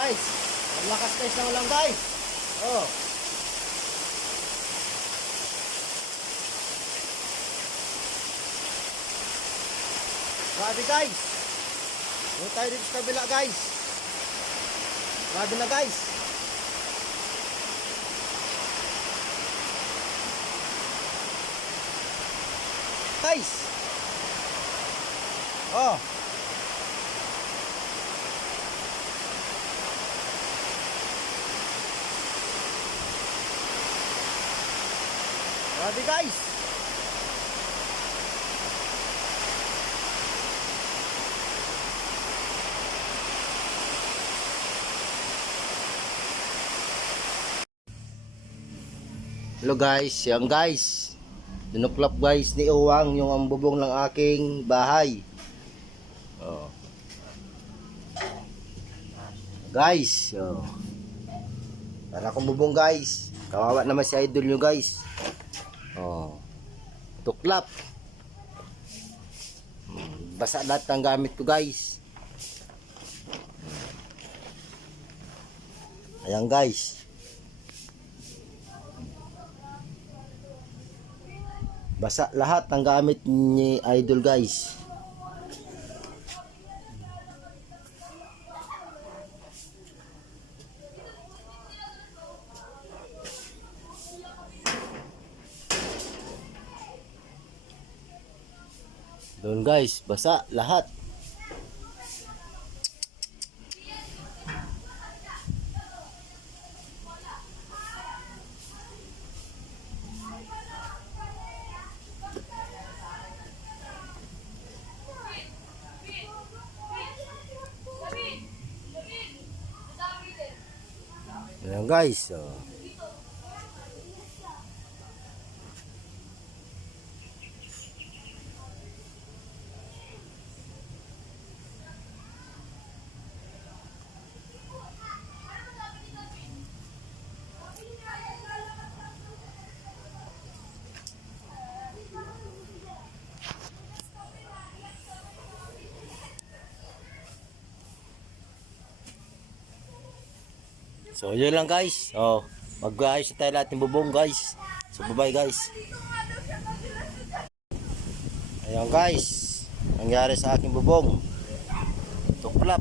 Guys, ang lakas guys ng ulan guys. Oh. Grabe guys. Doon tayo dito sa kabila guys. Grabe na guys. Guys. Oh. Grabe guys. Hello guys, yan guys. Dinuklap guys ni Uwang yung ang bubong ng aking bahay. Oh. Guys, oh. Para akong bubong guys. Kawawa naman si idol nyo guys. Oh. Tuklap. Basa lahat ng gamit ko guys. Ayan guys. Basa lahat ng gamit ni idol guys. Doon guys, basa lahat. Ayan guys, oh. So yun lang guys. Oh, mag-ayos na tayo lahat ng bubong guys. So bye bye guys. Ayan guys, nangyari sa aking bubong. Tuklap.